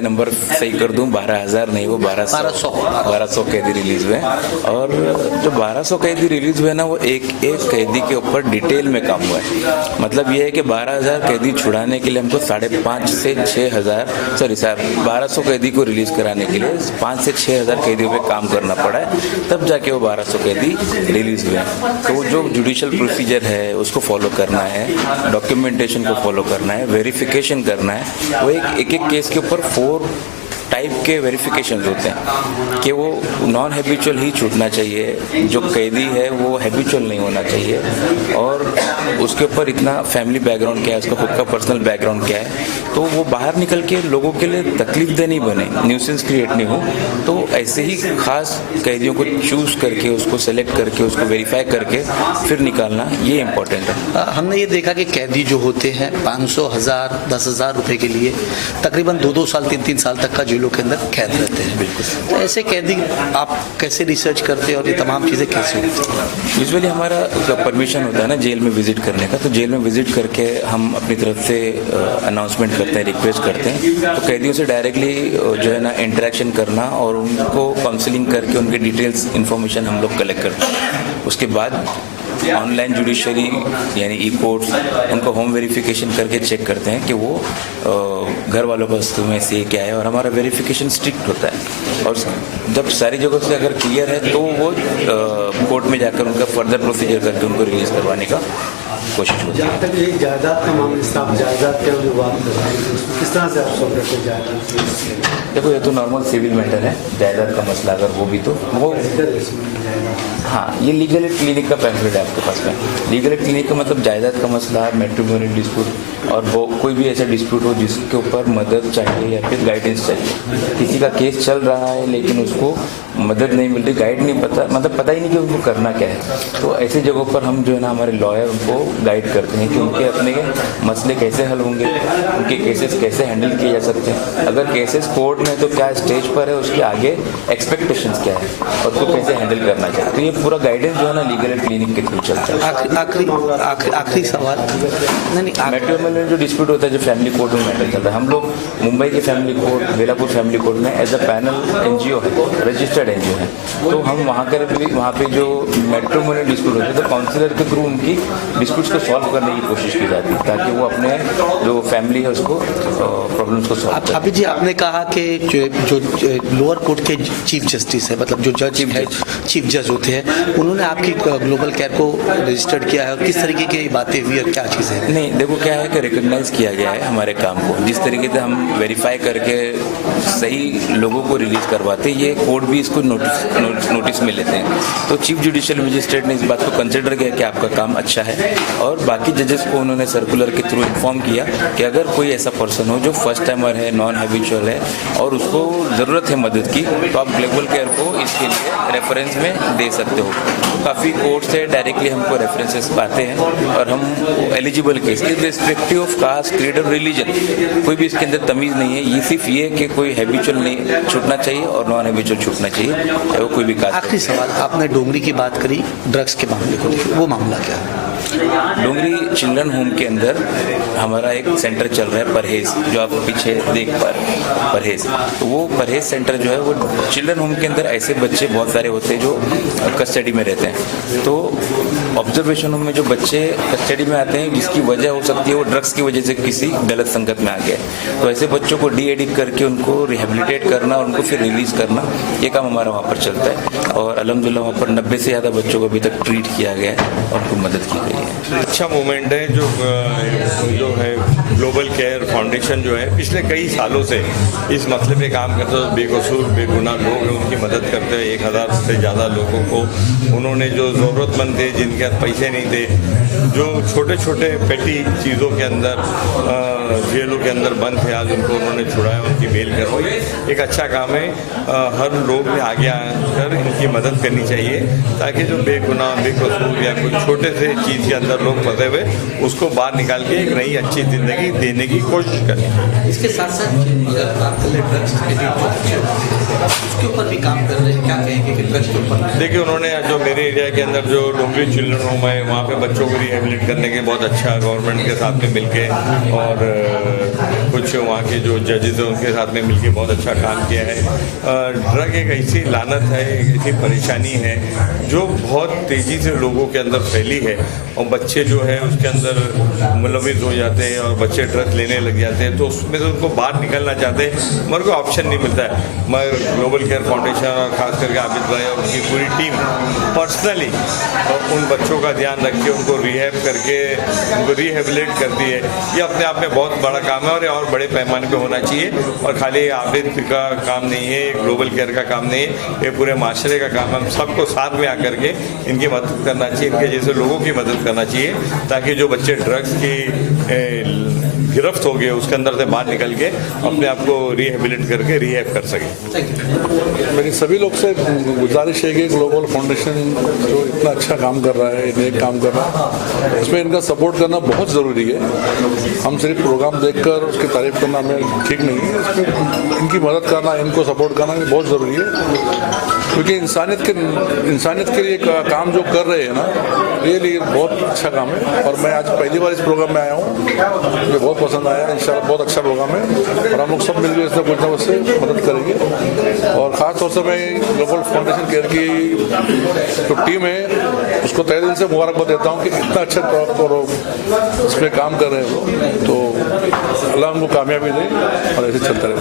पहले नंबर सही कर दूं, 12,000 नहीं, वो 1200 कैदी रिलीज हुए। और जो 1200 कैदी रिलीज हुए ना, वो एक एक कैदी के ऊपर डिटेल में काम हुआ है। मतलब ये है कि 12,000 कैदी छुड़ाने के लिए हमको 5,500 से 6,000 1200 कैदी को रिलीज कराने के लिए 5 से 6,000 कैदियों पे काम करना पड़ा है, तब जाके वो 1200 कैदी रिलीज हुए। तो जो जुडिशियल प्रोसीजर है उसको फॉलो करना है, डॉक्यूमेंटेशन को फॉलो करना है, वेरिफिकेशन करना है। वो एक एक केस के ऊपर 4 टाइप के वेरिफिकेशन होते हैं कि वो नॉन हैबिचुअल ही छूटना चाहिए, जो कैदी है वो हैबिचुअल नहीं होना चाहिए, और उसके ऊपर इतना फैमिली बैकग्राउंड क्या है, उसका खुद का पर्सनल बैकग्राउंड क्या है, तो वो बाहर निकल के लोगों के लिए तकलीफ दे नहीं बने, न्यूसेंस क्रिएट नहीं हो। तो ऐसे ही खास कैदियों को चूज करके, उसको सेलेक्ट करके, उसको वेरीफाई करके फिर निकालना, ये इम्पोर्टेंट है। हमने ये देखा कि कैदी जो होते हैं 500, 1000, 10,000 रुपए के लिए तकरीबन 2-2 साल, 3-3 साल तक का जेलों के अंदर कैद रहते हैं। बिल्कुल। तो ऐसे कैदी आप कैसे रिसर्च करते हैं और ये तमाम चीज़ें कैसे होती हैं? यूजुअली हमारा परमिशन होता है ना जेल में विजिट करने का, तो जेल में विजिट करके हम अपनी तरफ से अनाउंसमेंट करते हैं, रिक्वेस्ट करते हैं। तो कैदियों से डायरेक्टली जो है ना इंटरेक्शन करना और उनको काउंसलिंग करके उनके डिटेल्स इन्फॉर्मेशन हम लोग कलेक्ट करते हैं। उसके बाद ऑनलाइन जुडिशरी यानी ई कोर्ट्स उनको होम वेरिफिकेशन करके चेक करते हैं कि वो घर वालों का वस्तु में से क्या है, और हमारा वेरिफिकेशन स्ट्रिक्ट होता है। और जब सारी जगह से अगर क्लियर है तो वो कोर्ट में जाकर उनका फर्दर प्रोसीजर करके उनको रिलीज करवाने का कोशिश होती है। जहाँ तक ये जायदाद का मामला, आप जायदाद के जो बात कर रहे हैं उसमें किस तरह से आप सॉल्व करते हैं जायदाद? देखो, ये तो नॉर्मल सिविल मैटर है, जायदाद का मसला अगर वो भी तो वो हाँ, ये लीगल एड क्लिनिक का पैम्फलेट है आपके पास में। लीगल एड क्लिनिक का मतलब जायदाद का मसला, मैट्रिमोनियल डिस्प्यूट और वो कोई भी ऐसा डिस्प्यूट हो जिसके ऊपर मदद चाहिए या फिर गाइडेंस चाहिए। किसी का केस चल रहा है लेकिन उसको मदद नहीं मिल रही, गाइड नहीं पता, मतलब पता ही नहीं कि उनको करना क्या है, तो ऐसी जगहों पर हम जो है ना हमारे लॉयर उनको गाइड करते हैं कि उनके अपने मसले कैसे हल होंगे, उनके केसेस कैसे हैंडल किए जा सकते हैं। अगर केसेस कोर्ट में तो क्या स्टेज पर है, उसके आगे एक्सपेक्टेशंस क्या है और उसको कैसे हैंडल करना चाहिए। तो ये पूरा गाइडेंस जो है ना लीगल एड क्लिनिक के थ्रू चलता है। आखिरी सवाल, मैट्रिमोनियल जो डिस्प्यूट होता है, जो फैमिली कोर्ट में मैटर चलता है, हम लोग मुंबई के family court, Belapur family court में एज अ पैनल एनजीओ है, रजिस्टर्ड एनजीओ है, तो हम वहाँ पे जो मैट्रिमोनियल डिस्प्यूट होते हैं तो काउंसलर के थ्रू उनकी डिस्प्यूट्स को सॉल्व करने की कोशिश की जाती है ताकि वो अपने जो फैमिली है उसको प्रॉब्लम्स को सॉल्व करें। अभी जी आपने कहा कि जो लोअर कोर्ट के चीफ जस्टिस है, मतलब जो जज है, चीफ जज होते हैं, उन्होंने आपकी ग्लोबल केयर को रजिस्टर्ड किया है, और किस तरीके की बातें हुई और क्या चीज़ें हैं? नहीं, देखो क्या है कि रिकॉग्नाइज किया गया है हमारे काम को, जिस तरीके से हम वेरीफाई करके सही लोगों को रिलीज करवाते हैं, ये कोर्ट भी इसको नोटिस में लेते हैं। तो चीफ जुडिशियल मजिस्ट्रेट ने इस बात को कंसिडर किया कि आपका काम अच्छा है, और बाकी जजेस को उन्होंने सर्कुलर के थ्रू इन्फॉर्म किया कि अगर कोई ऐसा पर्सन हो जो फर्स्ट टाइमर है, नॉन हैबिचुअल है और उसको ज़रूरत है मदद की, तो आप ग्लोबल केयर को इसके लिए रेफरेंस में दे सकते हो। तो काफ़ी कोर्ट से डायरेक्टली हमको रेफरेंसेस पाते हैं और हम eligible case respective of caste, creed और रिलीजन, कोई भी इसके अंदर तमीज़ नहीं है। ये सिर्फ ये कि कोई हैबिचुअल नहीं छूटना चाहिए और नॉन हैबिचुअल छूटना चाहिए, वो कोई भी कास्ट। आखिरी सवाल, आपने डोंगरी की बात करी, ड्रग्स के मामले को, वो मामला क्या है? डोंगरी चिल्ड्रन होम के अंदर हमारा एक सेंटर चल रहा है, परहेज, जो आप पीछे देख पा रहे हैं, परहेज। तो वो परहेज सेंटर जो है वो चिल्ड्रन होम के अंदर ऐसे बच्चे बहुत सारे होते हैं जो कस्टडी में रहते हैं। तो ऑब्जर्वेशन होम में जो बच्चे कस्टडी में आते हैं, जिसकी वजह हो सकती है वो ड्रग्स की वजह से किसी गलत संगत में आ गया, तो ऐसे बच्चों को डी एडिक्ट करके उनको रिहेबिलिटेट करना और उनको फिर रिलीज करना, ये काम हमारा वहाँ पर चलता है। और अल्हम्दुलिल्लाह वहाँ पर 90 से ज़्यादा बच्चों को अभी तक ट्रीट किया गया है और उनको मदद की गई है। अच्छा मूवमेंट है जो है ग्लोबल केयर फाउंडेशन जो है पिछले कई सालों से इस मसले पे काम करते हैं। बेकसूर बेगुनाह लोग हैं, उनकी मदद करते हैं। 1000 से ज़्यादा लोगों को उन्होंने, जो ज़रूरतमंद थे, जिनके पास पैसे नहीं थे, जो छोटे छोटे पेटी चीज़ों के अंदर जेलों के अंदर बंद थे, आज उनको उन्होंने छुड़ाया, उनकी बेल करवाई। एक अच्छा काम है, हर लोग ने आगे आकर इनकी मदद करनी चाहिए ताकि जो बेगुनाह बेकसूर या कोई छोटे से चीज़ के अंदर लोग फंसे हुए उसको बाहर निकाल के एक नई अच्छी ज़िंदगी देने की कोशिश करें। इसके साथ साथ उसके ऊपर भी काम कर रहे हैं, क्या कहेंगे कि ड्रग्स के ऊपर? देखिए, उन्होंने जो मेरे एरिया के अंदर जो डोंगरी चिल्ड्रन चिल्ड्रन होम है, वहाँ पे बच्चों को रिहेबिलिट करने के बहुत अच्छा गवर्नमेंट के साथ में मिलके और कुछ वहाँ के जो जजेस हैं उनके साथ में मिलके बहुत अच्छा काम किया है। ड्रग एक ऐसी लानत है, एक ऐसी परेशानी है जो बहुत तेज़ी से लोगों के अंदर फैली है और बच्चे जो है उसके अंदर मुलविस हो जाते हैं और बच्चे ड्रग लेने लग जाते हैं, तो उसमें से उनको बाहर निकलना चाहते हैं मगर कोई ऑप्शन नहीं मिलता है। मगर ग्लोबल केयर फाउंडेशन और ख़ास करके आबिद भाई और उनकी पूरी टीम पर्सनली उन बच्चों का ध्यान रख के उनको रिहैब करके उनको रिहेबिलिट करती है। ये अपने आप में बहुत बड़ा काम है और बड़े पैमाने पे होना चाहिए और खाली आबिद का काम नहीं है, ग्लोबल केयर का काम नहीं है, ये पूरे माशरे का काम है। हम सबको साथ में आकर के इनकी मदद करना चाहिए, इनके जैसे लोगों की मदद करना चाहिए ताकि जो बच्चे ड्रग्स की गिरफ्त हो गए उसके अंदर से बाहर निकल के अपने आप को रिहेबिलिट करके रिहैब कर सकें। मेरी सभी लोग से गुजारिश है कि ग्लोबल फाउंडेशन जो इतना अच्छा काम कर रहा है, नेक काम कर रहा है, इसमें इनका सपोर्ट करना बहुत ज़रूरी है। हम सिर्फ प्रोग्राम देखकर उसकी तारीफ करना हमें ठीक नहीं है, इसमें इनकी मदद करना, इनको सपोर्ट करना भी बहुत ज़रूरी है क्योंकि इंसानियत के लिए काम जो कर रहे हैं ना, रियली बहुत अच्छा काम है। और मैं आज पहली बार इस प्रोग्राम में आया हूँ, मुझे बहुत पसंद आया। इंशाल्लाह बहुत अच्छा प्रोग्राम है और हम लोग सब मिलकर इसमें कुछ ना कुछ से मदद करेंगे। और ख़ास तौर से मैं ग्लोबल फाउंडेशन केयर की जो टीम है उसको तहे दिल से मुबारकबाद देता हूँ कि इतना अच्छा इसमें काम कर रहे हैं वो, तो अल्लाह उनको कामयाबी दे और ऐसे चलता रहे।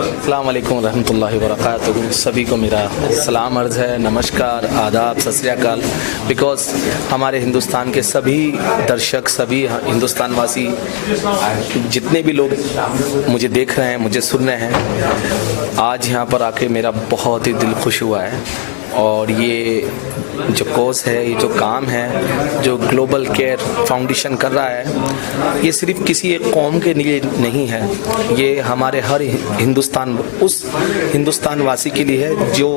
अस्सलाम वालेकुम रहमतुल्लाहि व बरकातहू। सभी को मेरा सलाम अर्ज़ है, नमस्कार, आदाब, सत श्री अकाल। बिकॉज हमारे हिंदुस्तान के सभी दर्शक, सभी हिंदुस्तान वासी, जितने भी लोग मुझे देख रहे हैं, मुझे सुन रहे हैं, आज यहाँ पर आके मेरा बहुत ही दिल खुश हुआ है। और ये जो कोर्स है, ये जो काम है जो ग्लोबल केयर फाउंडेशन कर रहा है, ये सिर्फ किसी एक कौम के लिए नहीं है, ये हमारे हर उस हिंदुस्तान वासी के लिए है जो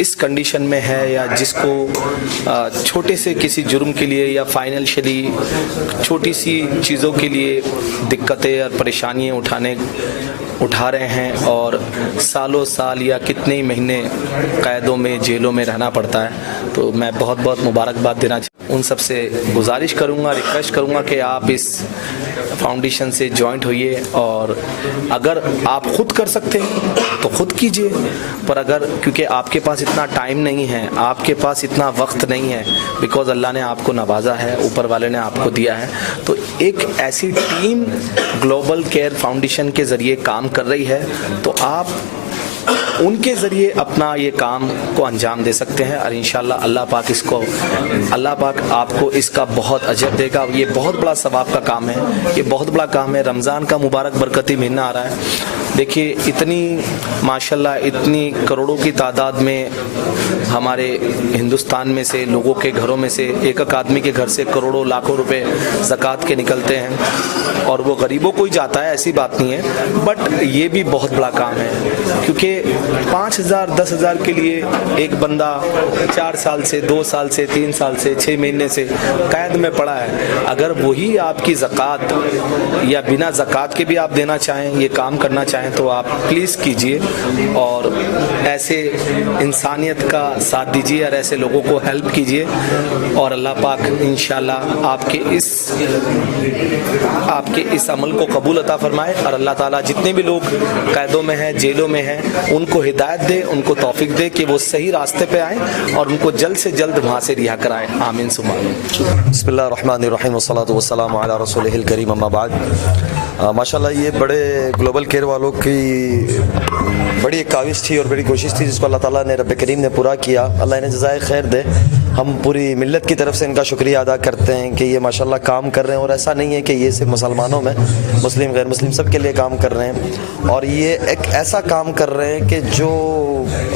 इस कंडीशन में है या जिसको छोटे से किसी जुर्म के लिए या फाइनेंशियली छोटी सी चीज़ों के लिए दिक्कतें और परेशानियाँ उठा रहे हैं और सालों साल या कितने ही महीने कैदों में, जेलों में रहना पड़ता है। तो मैं बहुत बहुत मुबारकबाद देना उन सब से गुजारिश करूंगा, रिक्वेस्ट करूंगा कि आप इस फाउंडेशन से जॉइंट होइए और अगर आप खुद कर सकते हैं तो खुद कीजिए, पर अगर क्योंकि आपके पास इतना टाइम नहीं है, आपके पास इतना वक्त नहीं है, बिकॉज अल्लाह ने आपको नवाजा है, ऊपर वाले ने आपको दिया है, तो एक ऐसी टीम ग्लोबल केयर फाउंडेशन के ज़रिए काम कर रही है, तो आप उनके ज़रिए अपना ये काम को अंजाम दे सकते हैं और इंशाल्लाह अल्लाह पाक आपको इसका बहुत अजर देगा। ये बहुत बड़ा सवाब का काम है, ये बहुत बड़ा काम है। रमज़ान का मुबारक बरकती महीना आ रहा है। देखिए इतनी माशाल्लाह इतनी करोड़ों की तादाद में हमारे हिंदुस्तान में से लोगों के घरों में से एक आदमी के घर से करोड़ों लाखों रुपए ज़कात के निकलते हैं और वो गरीबों को ही जाता है, ऐसी बात नहीं है, बट ये भी बहुत बड़ा काम है क्योंकि 5,000 10,000 के लिए एक बंदा 4 साल से, 2 साल से, 3 साल से, 6 महीने से कैद में पड़ा है। अगर वही आपकी ज़कात या बिना ज़कात के भी आप देना चाहें, ये काम करना चाहें, तो आप प्लीज़ कीजिए और ऐसे इंसानियत का साथ दीजिए और ऐसे लोगों को हेल्प कीजिए और अल्लाह पाक इंशाल्लाह आपके इस अमल को कबूल अता फरमाए और अल्लाह ताला जितने भी लोग कैदों में हैं, जेलों में हैं, उनको हिदायत दे, उनको तौफीक दे कि वो सही रास्ते पे आएँ और उनको जल्द से जल्द वहाँ से रिहा कराएँ। आमीन सुम्मा आमीन। बिस्मिल्लाहिर्रहमानिर्रहीम वस्सलातु वस्सलामु अला रसूलिहिल करीम, अम्मा बाद। माशाल्लाह ये बड़े ग्लोबल केयर वालों की बड़ी एक काविश थी और बड़ी कोशिश थी जिसको अल्लाह ताला ने, रब करीम ने पूरा किया। अल्लाह इन्हें जज़ाए खैर दे। हम पूरी मिल्लत की तरफ से इनका शुक्रिया अदा करते हैं कि ये माशाल्लाह काम कर रहे हैं और ऐसा नहीं है कि ये सिर्फ मुसलमानों में, मुस्लिम गैर मुस्लिम सब के लिए काम कर रहे हैं और ये एक ऐसा काम कर रहे हैं कि जो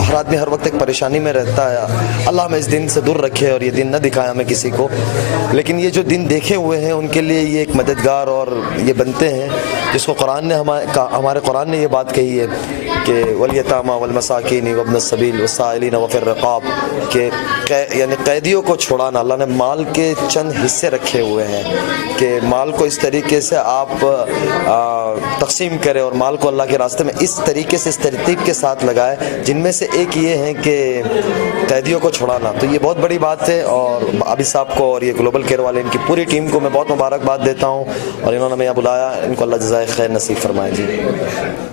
हर आदमी हर वक्त एक परेशानी में रहता है। अल्लाह हमें इस दिन से दूर रखे और ये दिन न दिखाए हमें किसी को, लेकिन ये जो दिन देखे हुए हैं उनके लिए ये एक मददगार और ये बनते हैं जिसको कुरान ने हमारे कुरान ने ये बात कही है कि वल यतामा वल मसाकीन वब्न सबील वसाइलिन व फिर रिकाब, के यानी कैदियों को छुड़ाना। अल्लाह ने माल के चंद हिस्से रखे हुए हैं कि माल को इस तरीके से आप तकसीम करें और माल को अल्लाह के रास्ते में इस तरीके से, इस तरतीब के साथ लगाए, जिनमें से एक ये है कि कैदियों को छुड़ाना, तो ये बहुत बड़ी बात है। और आबिद साहब को और ये ग्लोबल केयर वाले इनकी पूरी टीम को मैं बहुत मुबारकबाद देता हूँ, और इन्होंने हमें यहाँ बुलाया, इनको अल्लाह जज़ाए खैर नसीब फरमाए जी।